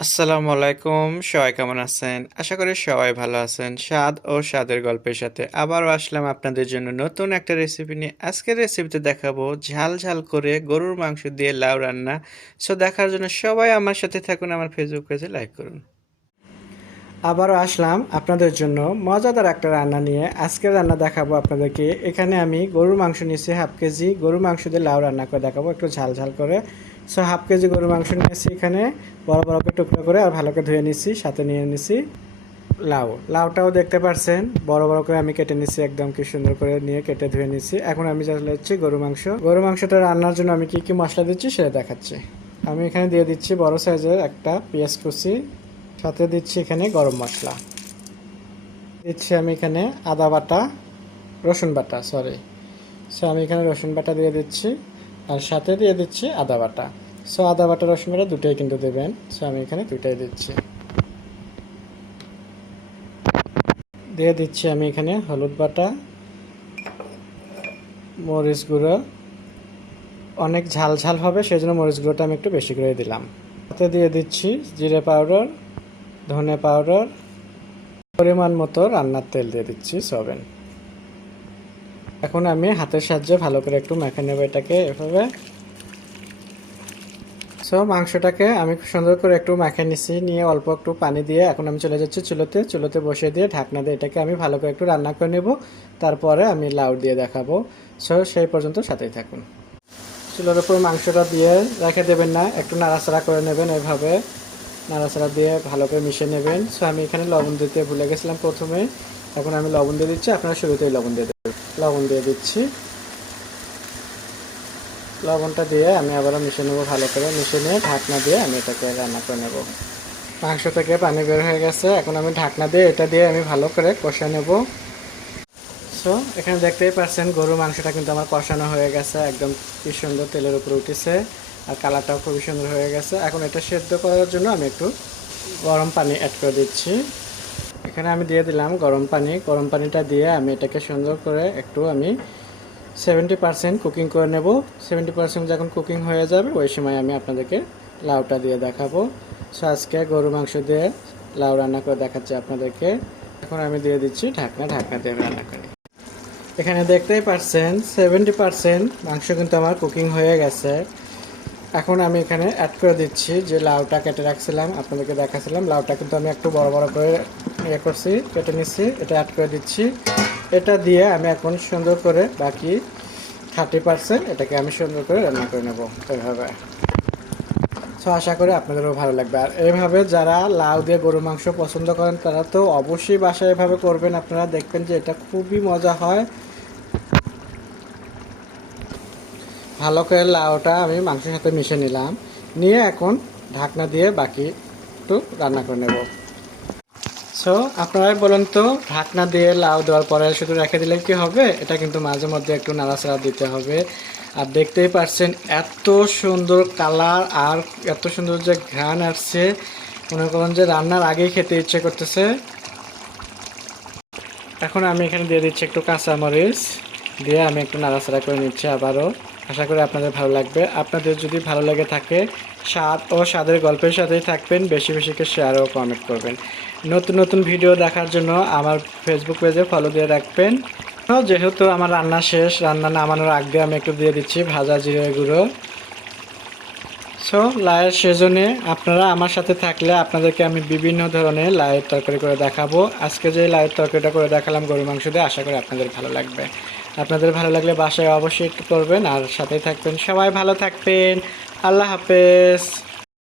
আসসালামু আলাইকুম, সবাই কেমন আছেন? আশা করি সবাই ভালো আছেন। স্বাদ ও স্বাদের গল্পের সাথে আবারও আসলাম আপনাদের জন্য নতুন একটা রেসিপি নিয়ে। আজকের রেসিপিতে দেখাবো ঝাল ঝাল করে গরুর মাংস দিয়ে লাউ রান্না। সো দেখার জন্য সবাই আমার সাথে থাকুন, আমার ফেসবুক পেজে লাইক করুন। আবারও আসলাম আপনাদের জন্য মজাদার একটা রান্না নিয়ে। আজকের রান্না দেখাবো আপনাদেরকে। এখানে আমি গরুর মাংস নিয়েছি হাফ কেজি। গরুর মাংস দিয়ে লাউ রান্না করে দেখাবো, একটু ঝাল ঝাল করে। সো হাফ কেজি গরুর মাংস নিয়েছি এখানে। বড় বড় করে টুকরো করে আর ভালো করে ধুয়ে নিছি, সাথে নিয়ে নিছি লাউ। লাউটাও দেখতে পারছেন, বড় বড় করে আমি কেটে নিছি, একদম কি সুন্দর করে নিয়ে কেটে ধুয়ে নিছি। এখন আমি চলে যাচ্ছি গরু মাংস। গরু মাংসটা রান্নার জন্য আমি কি কি মশলা দিচ্ছি সেটা দেখাচ্ছি। আমি এখানে দিয়ে দিচ্ছি বড় সাইজের একটা পেঁয়াজ কুচি, সাথে দিচ্ছি এখানে গরম মশলা। দিচ্ছি আমি এখানে আদা বাটা, রসুন বাটা সরি সো আমি এখানে রসুন বাটা দিয়ে দিচ্ছি। আর সাথে দিয়ে দিচ্ছি আদা বাটা। সো আদা বাটা, রসুন বাটা দুটোই কিন্তু দেবেন। সো আমি এখানে দুটাই দিচ্ছি। দিয়ে দিচ্ছি আমি এখানে হলুদ বাটা, মরিচ গুঁড়ো। অনেক ঝাল ঝাল হবে সেই জন্য মরিচ গুঁড়োটা আমি একটু বেশি করে দিলাম। সাথে দিয়ে দিচ্ছি জিরে পাউডার, ধনে পাউডার। পরিমাণ মতো রান্নার তেল দিয়ে দিচ্ছি সবেন এখন আমি হাতের সাহায্যে ভালো করে একটু মেখে নেব এটাকে এভাবে। সো মাংসটাকে আমি সুন্দর করে একটু মেখে নিছি, নিয়ে অল্প একটু পানি দিয়ে এখন আমি চলে যাচ্ছি চুলোতে। চুলোতে বসিয়ে দিয়ে ঢাকনা দিয়ে এটাকে আমি ভালো করে একটু রান্না করে নেব। তারপরে আমি লাউ দিয়ে দেখাবো। সো সেই পর্যন্ত সাথেই থাকুন। চুলোর উপর মাংসটা দিয়ে রেখে দেবেন না, একটু নাড়াচাড়া করে নেবেন এভাবে। নাড়াচাড়া দিয়ে ভালো করে মিশিয়ে নেবেন। সো আমি এখানে লবণ দিতে ভুলে গেছিলাম প্রথমে। এখন আমি লবণ দিয়ে দিচ্ছি, আপনারা শুরুতেই লবণ দিয়ে লবণ দিয়ে দিচ্ছি। লবণটা দিয়ে আমি আবারও মিশিয়ে নেব ভালো করে। মিশিয়ে নিয়ে ঢাকনা দিয়ে আমি এটাকে রান্না করে নেব। মাংস থেকে পানি বের হয়ে গেছে। এখন আমি ঢাকনা দিয়ে এটা দিয়ে আমি ভালো করে কষে নেব। সো এখানে দেখতেই পাচ্ছেন গরু মাংসটা কিন্তু আমার কষানো হয়ে গেছে। একদম কি সুন্দর তেলের উপরে উঠেছে। আর কালারটাও খুবই সুন্দর হয়ে গেছে। এখন এটা সেদ্ধ করার জন্য আমি একটু গরম পানি অ্যাড করে দিচ্ছি। এখানে আমি দিয়ে দিলাম গরম পানি। গরম পানিটা দিয়ে আমি এটাকে সুন্দর করে একটু আমি সেভেন্টি পার্সেন্ট কুকিং করে নেব। সেভেন্টি পার্সেন্ট যখন কুকিং হয়ে যাবে, ওই সময় আমি আপনাদেরকে লাউটা দিয়ে দেখাবো। সো আজকে গরু মাংস দিয়ে লাউ রান্না করে দেখাচ্ছি আপনাদেরকে। এখন আমি দিয়ে দিচ্ছি ঢাকনা ঢাকনা দিয়ে রান্না করি। এখানে দেখতেই পারছেন সেভেন্টি পার্সেন্ট মাংস কিন্তু আমার কুকিং হয়ে গেছে। এখন আমি এখানে অ্যাড করে দিচ্ছি যে লাউটা কেটে রাখছিলাম, আপনাদেরকে দেখাছিলাম। লাউটা কিন্তু আমি একটু বড় বড় করে ইয়ে করছি, কেটে নিচ্ছি, এটা অ্যাড করে দিচ্ছি। এটা দিয়ে আমি এখন সুন্দর করে বাকি থার্টি পার্সেন্ট এটাকে আমি সুন্দর করে রান্না করে নেব এভাবে। সো আশা করি আপনাদেরও ভালো লাগবে। আর এইভাবে যারা লাউ দিয়ে গরু মাংস পছন্দ করেন, তারা তো অবশ্যই বাসায় এভাবে করবেন। আপনারা দেখবেন যে এটা খুবই মজা হয়। ভালো করে লাউটা আমি মাংসের সাথে মিশে নিলাম। নিয়ে এখন ঢাকনা দিয়ে বাকি একটু রান্না করে নেব। সো আপনারাই বলুন তো, ঢাকনা দিয়ে লাউ দেওয়ার পরে শুধু রেখে দিলে কি হবে? এটা কিন্তু মাঝে মধ্যে একটু নাড়াচাড়া দিতে হবে। আর দেখতেই পাচ্ছেন এত সুন্দর কালার আর এত সুন্দর যে ঘ্রাণ আসছে। মনে করেন যে রান্নার আগেই খেতে ইচ্ছে করতেছে। এখন আমি এখানে দিয়ে দিচ্ছি একটু কাঁচামরিচ। দিয়ে আমি একটু নাড়াচাড়া করে নিচ্ছি আবারও। আশা করি আপনাদের ভালো লাগবে। আপনাদের যদি ভালো লাগে থাকে, স্বাদ ও স্বাদের গল্পের সাথেই থাকবেন, বেশি বেশিকে শেয়ার ও কমেন্ট করবেন। নতুন নতুন ভিডিও দেখার জন্য আমার ফেসবুক পেজে ফলো দিয়ে রাখবেন। যেহেতু আমার রান্না শেষ, রান্না নামানোর আগে আমি একটু দিয়ে দিচ্ছি ভাজা জিরে গুঁড়ো। সো লায়ের সেজনে আপনারা আমার সাথে থাকলে আপনাদেরকে আমি বিভিন্ন ধরনের লায়ের তরকারি করে দেখাবো। আজকে যে লায়ের তরকারিটা করে দেখালাম গরু মাংস দিয়ে, আশা করি আপনাদের ভালো লাগবে। আপনাদের ভালো লাগলে বাসায় অবশ্যই একটু করবেন, আর সাথেই থাকবেন। সবাই ভালো থাকবেন। আল্লাহ হাফেজ।